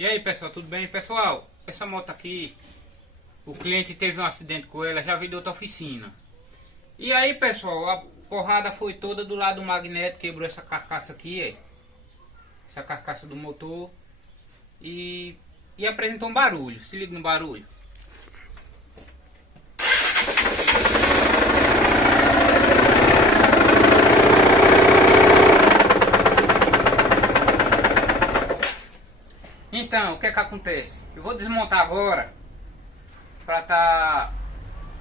E aí pessoal, tudo bem? Pessoal, essa moto aqui, o cliente teve um acidente com ela, já veio de outra oficina. E aí pessoal, a porrada foi toda do lado do magneto, quebrou essa carcaça aqui, essa carcaça do motor. E apresentou um barulho, se liga no barulho. Então, o que é que acontece? Eu vou desmontar agora para estar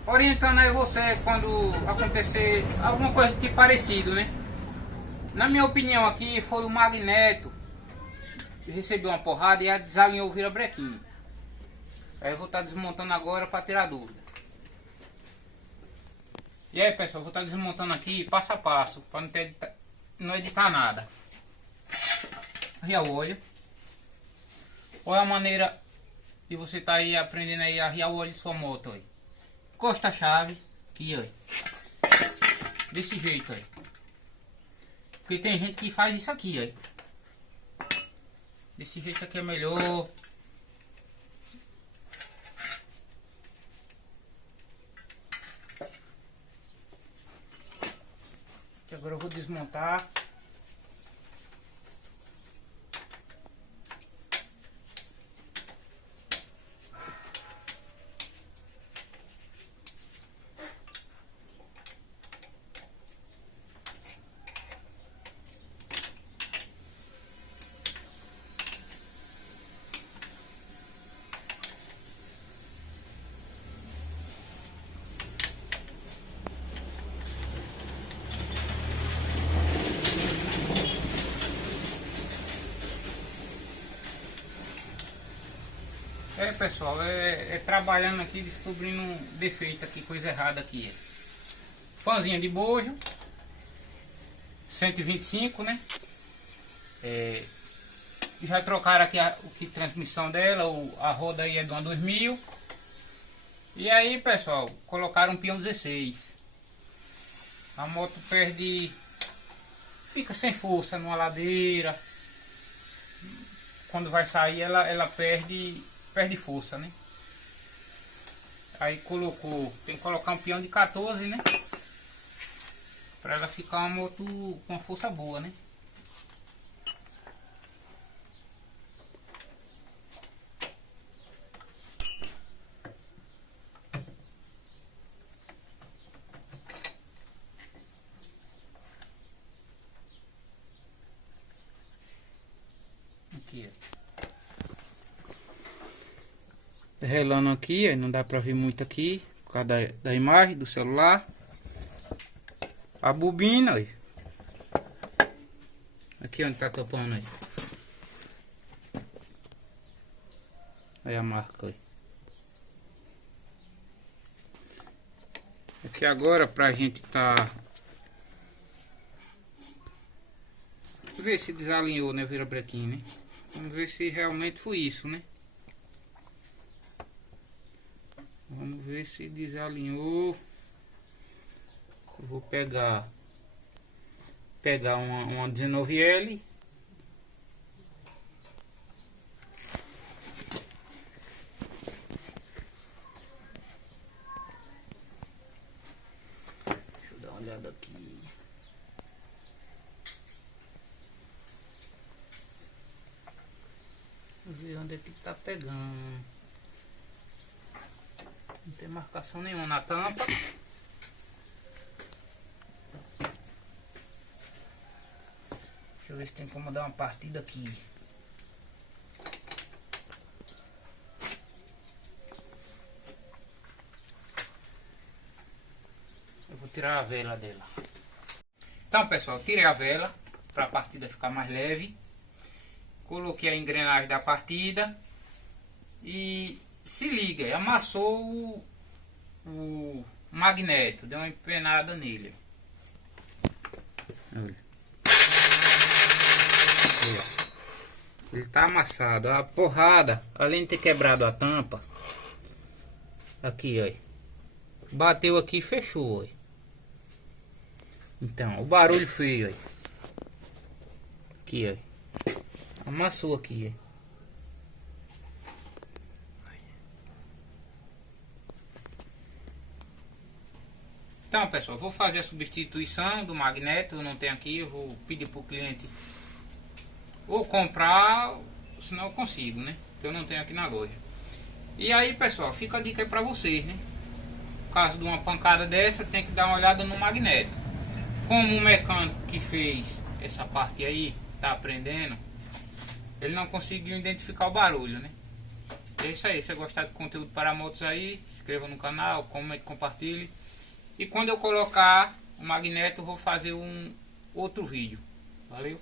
orientando aí você quando acontecer alguma coisa de parecido, né? Na minha opinião aqui foi o magneto que recebeu uma porrada e desalinhou o virabrequim. Aí eu vou estar desmontando agora para tirar dúvida. E aí pessoal, vou estar desmontando aqui passo a passo para não editar nada. Arriar o óleo. Olha a maneira de você estar aí aprendendo aí a arriar o óleo de sua moto aí. Encosta a chave aqui, ó. Desse jeito aí. Porque tem gente que faz isso aqui, ó. Desse jeito aqui é melhor. Que agora eu vou desmontar. Pessoal, trabalhando aqui, descobrindo um defeito aqui, coisa errada aqui. Fãzinha de bojo 125, né? Já trocaram aqui a transmissão dela, a roda aí é de uma 2000. E aí pessoal, colocaram um pião 16. A moto fica sem força numa ladeira. Quando vai sair ela perde força, né? Aí tem que colocar um pião de 14, né? Pra ela ficar uma moto com força boa, né? Aqui, ó. Relando aqui, não dá pra ver muito aqui por causa da imagem do celular. A bobina aí. Aqui onde tá topando aí. Aí a marca aí. Aqui agora pra gente ver se desalinhou, né, virabrequim, né? Vamos ver se realmente foi isso, né? Vamos ver se desalinhou. Eu vou pegar uma 19L. Deixa eu dar uma olhada aqui. Vamos ver onde é que tá pegando. Não tem marcação nenhuma na tampa. Deixa eu ver se tem como dar uma partida aqui. Eu vou tirar a vela dela. Então pessoal, tirei a vela para a partida ficar mais leve. Coloquei a engrenagem da partida e se liga, amassou o magneto, deu uma empenada nele. Olha. Ele tá amassado. A porrada, além de ter quebrado a tampa, aqui ó, bateu aqui e fechou ó. Então o barulho feio ó. Aqui ó, amassou aqui ó. Então, pessoal, vou fazer a substituição do magneto. Eu não tenho aqui, eu vou pedir para o cliente ou comprar, senão eu consigo, né? Que eu não tenho aqui na loja. E aí, pessoal, fica a dica aí para vocês, né? No caso de uma pancada dessa, tem que dar uma olhada no magneto. Como o mecânico que fez essa parte aí tá aprendendo, ele não conseguiu identificar o barulho, né? É isso aí. Se você gostar do conteúdo para motos aí, se inscreva no canal, comente, compartilhe. E quando eu colocar o magneto, eu vou fazer um outro vídeo. Valeu?